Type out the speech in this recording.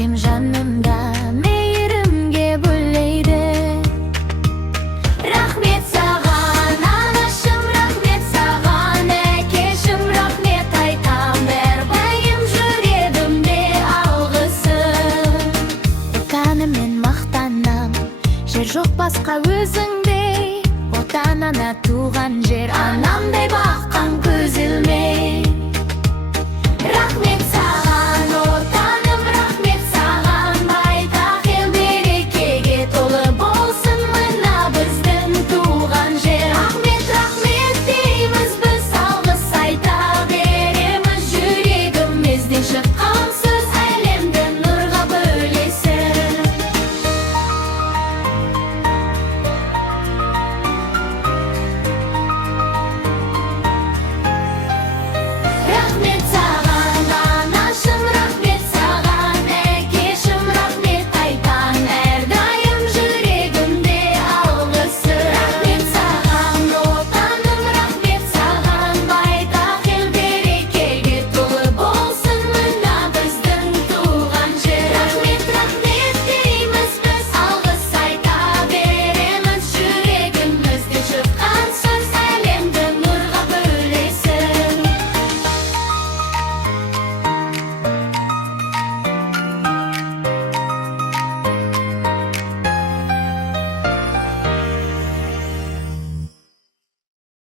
Kim жанымда мейірімге бөлейді. Рахмет саған, анашым, рахмет саған, әкешім, рахмет айтам, әрдайым жүрегімде алғысым. Отаныммен мақтанам, жер жоқ басқа өзіңдей. Отан ана туған жер, анамдай баққан көз ілмей.